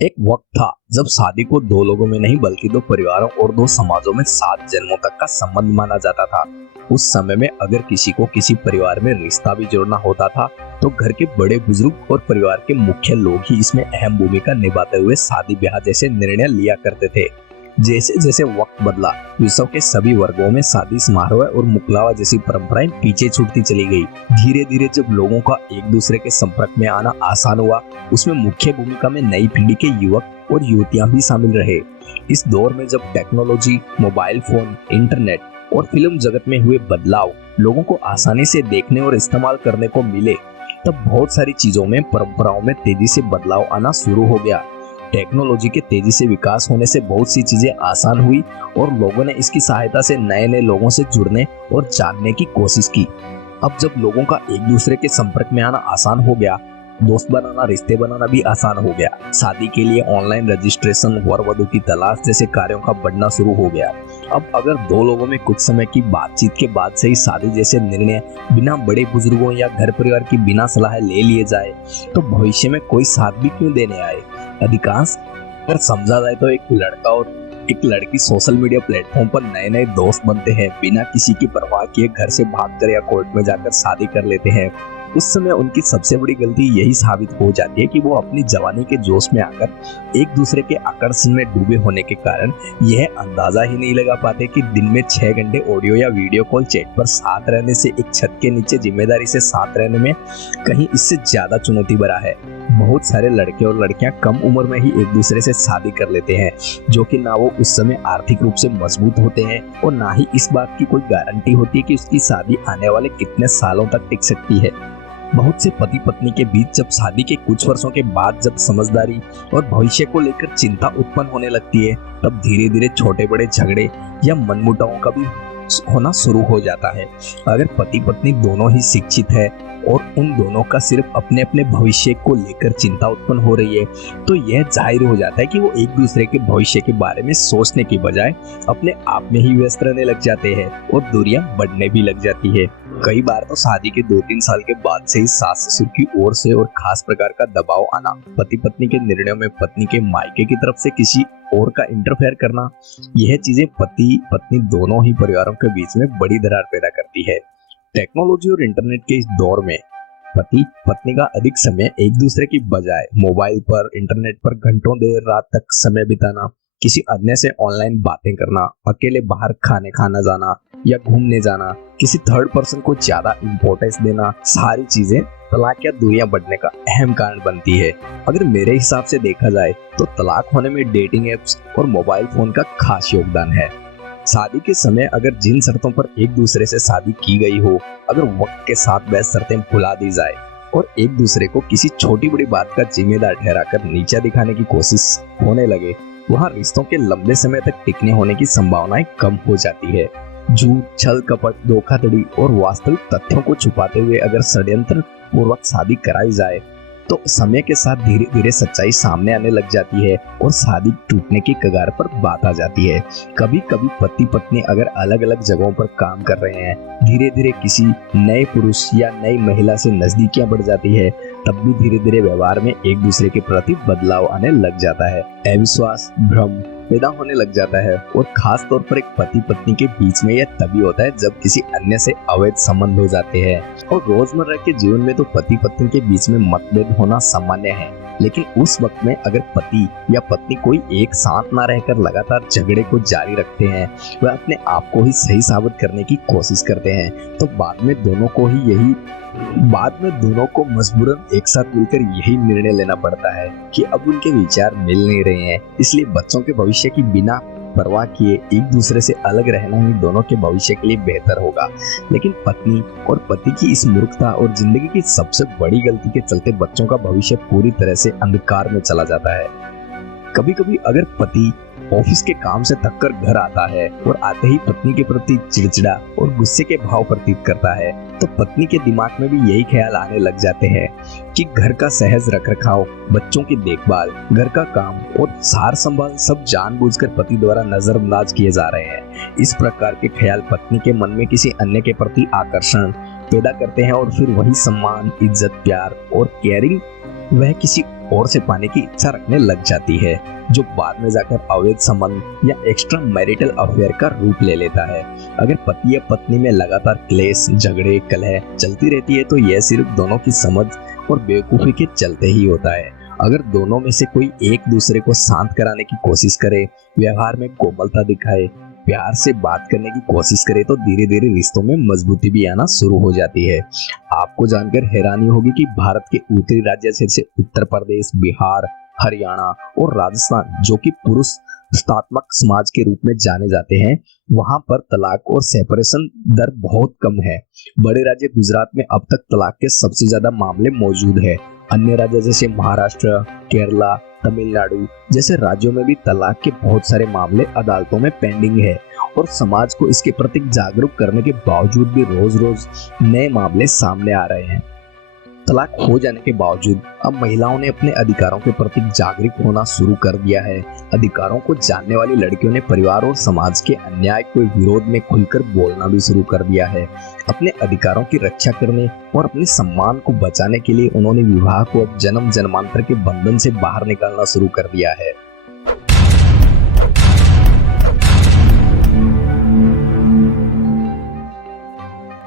एक वक्त था जब शादी को दो लोगों में नहीं बल्कि दो परिवारों और दो समाजों में 7 जन्मों तक का संबंध माना जाता था। उस समय में अगर किसी को किसी परिवार में रिश्ता भी जोड़ना होता था तो घर के बड़े बुजुर्ग और परिवार के मुख्य लोग ही इसमें अहम भूमिका निभाते हुए शादी ब्याह जैसे निर्णय लिया करते थे। जैसे जैसे वक्त बदला, विश्व के सभी वर्गों में शादी समारोह और मुकलावा जैसी परंपराएं पीछे छूटती चली गई। धीरे धीरे जब लोगों का एक दूसरे के संपर्क में आना आसान हुआ, उसमें मुख्य भूमिका में नई पीढ़ी के युवक और युवतियां भी शामिल रहे। इस दौर में जब टेक्नोलॉजी, मोबाइल फोन, इंटरनेट और फिल्म जगत में हुए बदलाव लोगों को आसानी से देखने और इस्तेमाल करने को मिले, तब बहुत सारी चीजों में, परंपराओं में तेजी से बदलाव आना शुरू हो गया। टेक्नोलॉजी के तेजी से विकास होने से बहुत सी चीजें आसान हुई और लोगों ने इसकी सहायता से नए नए लोगों से जुड़ने और जानने की कोशिश की। अब जब लोगों का एक दूसरे के संपर्क में आना आसान हो गया, दोस्त बनाना, रिश्ते बनाना भी आसान हो गया। शादी के लिए ऑनलाइन रजिस्ट्रेशन, वर वधू की तलाश जैसे कार्यों का बढ़ना शुरू हो गया। अब अगर दो लोगों में कुछ समय की बातचीत के बाद से ही शादी जैसे निर्णय बिना बड़े बुजुर्गों या घर परिवार की बिना सलाह ले लिए जाए, तो भविष्य में कोई साथ भी क्यों देने आए। अधिकांश अगर समझा जाए तो एक लड़का और एक लड़की सोशल मीडिया प्लेटफॉर्म पर नए नए दोस्त बनते हैं, बिना किसी की परवाह किए घर से भागकर या कोर्ट में जाकर शादी कर लेते हैं। उस समय उनकी सबसे बड़ी गलती यही साबित हो जाती है कि वो अपनी जवानी के जोश में आकर एक दूसरे के आकर्षण में डूबे होने के कारण यह अंदाजा ही नहीं लगा पाते कि दिन में 6 घंटे ऑडियो या वीडियो कॉल चैट पर साथ रहने से एक छत के नीचे जिम्मेदारी से साथ रहने में कहीं इससे ज्यादा चुनौती भरा है। बहुत सारे लड़के और लड़कियां कम उम्र में ही एक दूसरे से शादी कर लेते हैं, जो कि ना वो उस समय आर्थिक रूप से मजबूत होते हैं और ना ही इस बात की कोई गारंटी होती है कि उसकी शादी आने वाले कितने सालों तक टिक सकती है। बहुत से पति पत्नी के बीच जब शादी के कुछ वर्षों के बाद जब समझदारी और भविष्य को लेकर चिंता उत्पन्न होने लगती है, तब धीरे धीरे छोटे बड़े झगड़े या मनमुटावों का भी होना शुरू हो जाता है। अगर पति पत्नी दोनों ही शिक्षित है और उन दोनों का सिर्फ अपने अपने भविष्य को लेकर चिंता उत्पन्न हो रही है, तो यह जाहिर हो जाता है कि वो एक दूसरे के भविष्य के बारे में सोचने की बजाय अपने आप में ही व्यस्त रहने लग जाते हैं और दूरियां बढ़ने भी लग जाती है। कई बार तो शादी के 2-3 साल के बाद से ही सास ससुर की ओर से और खास प्रकार का दबाव आना, पति पत्नी के निर्णयों में पत्नी के मायके की तरफ से किसी और का इंटरफेयर करना, यह चीजें पति पत्नी दोनों ही परिवारों के बीच में बड़ी दरार पैदा करती है। टेक्नोलॉजी और इंटरनेट के इस दौर में पति पत्नी का अधिक समय एक दूसरे की बजाय मोबाइल पर, इंटरनेट पर घंटों देर रात तक समय बिताना, किसी अन्य से ऑनलाइन बातें करना, अकेले बाहर खाने खाना जाना या घूमने जाना, किसी थर्ड पर्सन को ज्यादा इंपॉर्टेंस देना, सारी चीजें तलाक या दूरियां बढ़ने का अहम कारण बनती है। अगर मेरे हिसाब से देखा जाए तो तलाक होने में डेटिंग एप्स और मोबाइल फोन का खास योगदान है। शादी के समय अगर जिन शर्तों पर एक दूसरे से शादी की गई हो, अगर वक्त के साथ वह शर्तें भुला दी जाए और एक दूसरे को किसी छोटी बड़ी बात का जिम्मेदार ठहराकर नीचा दिखाने की कोशिश होने लगे, वहाँ रिश्तों के लंबे समय तक टिकने होने की संभावनाएं कम हो जाती है। झूठ, छल कपट, धोखाधड़ी और वास्तविक तथ्यों को छुपाते हुए अगर षड्यंत्र पूर्वक शादी कराई जाए, तो समय के साथ धीरे धीरे सच्चाई सामने आने लग जाती है और शादी टूटने की कगार पर बात आ जाती है। कभी कभी पति पत्नी अगर अलग अलग जगहों पर काम कर रहे हैं, धीरे धीरे किसी नए पुरुष या नई महिला से नजदीकियां बढ़ जाती है, तब भी धीरे धीरे व्यवहार में एक दूसरे के प्रति बदलाव आने लग जाता है। अविश्वास, भ्रम पैदा होने लग जाता है और खास तौर पर एक पति पत्नी के बीच में यह तभी होता है जब किसी अन्य से अवैध संबंध हो जाते हैं। और रोजमर्रा के जीवन में तो पति पत्नी के बीच में मतभेद होना सामान्य है, लेकिन उस वक्त में अगर पति या पत्नी कोई एक साथ ना रहकर लगातार झगड़े को जारी रखते हैं, वह अपने आप को ही सही साबित करने की कोशिश करते हैं, तो बाद में दोनों को मजबूरन एक साथ मिलकर यही निर्णय लेना पड़ता है कि अब उनके विचार मिल नहीं रहे हैं। इसलिए बच्चों के भविष्य की बिना परवाह किए एक दूसरे से अलग रहना ही दोनों के भविष्य के लिए बेहतर होगा। लेकिन पत्नी और पति की इस मूर्खता और जिंदगी की सबसे बड़ी गलती के चलते बच्चों का भविष्य पूरी तरह से अंधकार में चला जाता है। कभी कभी अगर पति ऑफिस के काम से थक कर घर आता है और आते ही पत्नी के प्रति चिड़चिड़ा और गुस्से के भाव प्रतीत करता है, तो पत्नी के दिमाग में भी यही ख्याल आने लग जाते हैं कि घर का सहज रखरखाव, बच्चों की देखभाल, घर का काम और सार संभाल सब जानबूझकर पति द्वारा नजरअंदाज किए जा रहे हैं। इस प्रकार के ख्याल पत्नी के मन में किसी अन्य के प्रति आकर्षण पैदा करते हैं और फिर वही सम्मान, इज्जत, प्यार और केयरिंग वह किसी और से पाने की इच्छा रखने लग जाती है, जो बाद में जाकर अवैध संबंध या एक्स्ट्रा मैरिटल अफेयर का रूप ले लेता है। अगर पति या पत्नी में लगातार क्लेश, झगड़े, कलह चलती रहती है तो यह सिर्फ दोनों की समझ और बेवकूफी के चलते ही होता है। अगर दोनों में से कोई एक दूसरे को शांत कराने की कोशिश करे, व्यवहार में कोमलता दिखाए, प्यार से बात करने की कोशिश करे तो धीरे धीरे रिश्तों में मजबूती भी आना शुरू हो जाती है। आपको जानकर हैरानी होगी कि भारत के उत्तरी राज्य जैसे उत्तर प्रदेश, बिहार, हरियाणा और राजस्थान, जो कि पुरुष सत्तात्मक समाज के रूप में जाने जाते हैं, वहां पर तलाक और सेपरेशन दर बहुत कम है। बड़े राज्य गुजरात में अब तक तलाक के सबसे ज्यादा मामले मौजूद है। अन्य राज्य जैसे महाराष्ट्र, केरला, तमिलनाडु जैसे राज्यों में भी तलाक के बहुत सारे मामले अदालतों में पेंडिंग है और समाज को इसके प्रति जागरूक करने के बावजूद भी रोज रोज नए मामले सामने आ रहे हैं। तलाक हो जाने के बावजूद अब महिलाओं ने अपने अधिकारों के प्रति जागरूक होना शुरू कर दिया है। अधिकारों को जानने वाली लड़कियों ने परिवार और समाज के अन्याय के विरोध में खुलकर बोलना भी शुरू कर दिया है। अपने अधिकारों की रक्षा करने और अपने सम्मान को बचाने के लिए उन्होंने विवाह को अब जन्म जन्मांतर के बंधन से बाहर निकालना शुरू कर दिया है।